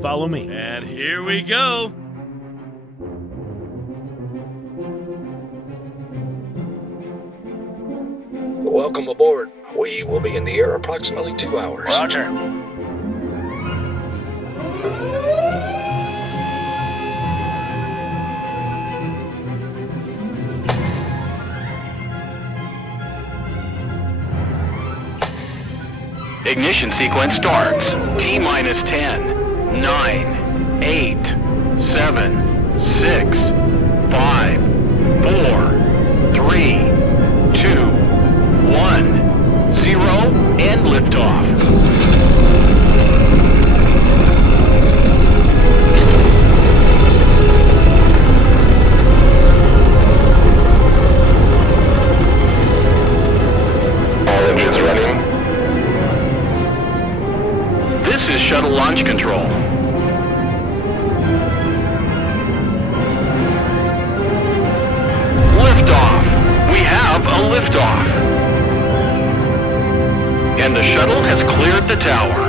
Follow me. And here we go. Welcome aboard. We will be in the air approximately 2 hours. Roger. Ignition sequence starts. T-minus 10, 9, 8, 7, 6, 5, 4, 3, 2, 1, 0, and liftoff. All engines running. This is Shuttle Launch Control. Liftoff! We have a liftoff! And the shuttle has cleared the tower.